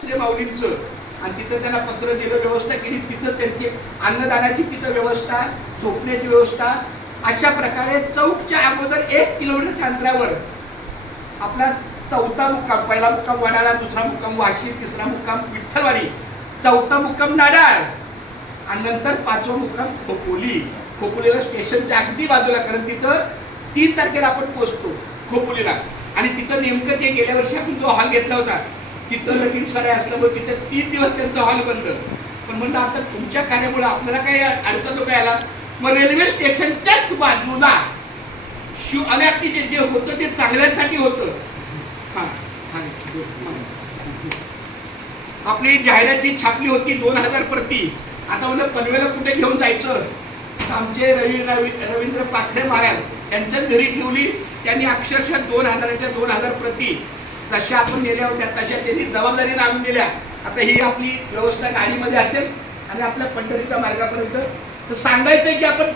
श्री माऊलींचं आणि तिथं त्यांना पत्र दिलं, व्यवस्था केली, तिथं त्यांची अन्नदानाची तिथं व्यवस्था, झोपण्याची व्यवस्था, अशा प्रकारे चौकच्या अगोदर 1 किलोमीटरच्या अंतरावर आपला चौथा मुक्काम, पहिला मुक्काम वडाळा, दुसरा मुक्काम वाशी, तिसरा मुक्काम विठ्ठलवाडी, चौथा मुक्काम नाडाळ आणि नंतर 5वा मुक्काम खोपोली. खोपोलीला स्टेशनच्या अगदी बाजूला, कारण तिथं 3 तारखेला आपण पोहोचतो खोपोलीला. आणि तिथं नेमकं ते गेल्या वर्षी आपण जो हॉल घेतला होता तिथं लगीन सराय असल्यामुळे तिथं 3 दिवस त्यांचा हॉल बंद. पण म्हणलं आता तुमच्या कार्यामुळे आपल्याला काही अडचण नको यायला, मग रेल्वे स्टेशनच्याच बाजूला आणि अतिशय जे होतं ते चांगल्यासाठी होतं. आपली जाहिराती छापली होती 2000 प्रती. आता म्हणलं पनवेला कुठे घेऊन जायचं, आमचे रवींद्र पाखरे महाराज यांच्याच घरी ठेवली. त्यांनी अक्षरशः 2000 प्रती जशा आपण नेल्या होत्या तशा त्यांनी जबाबदारीने आणून दिल्या. आता ही आपली व्यवस्था गाडीमध्ये असेल आणि आपल्या पंढरीच्या मार्गापर्यंत. तर सांगायचं की आपण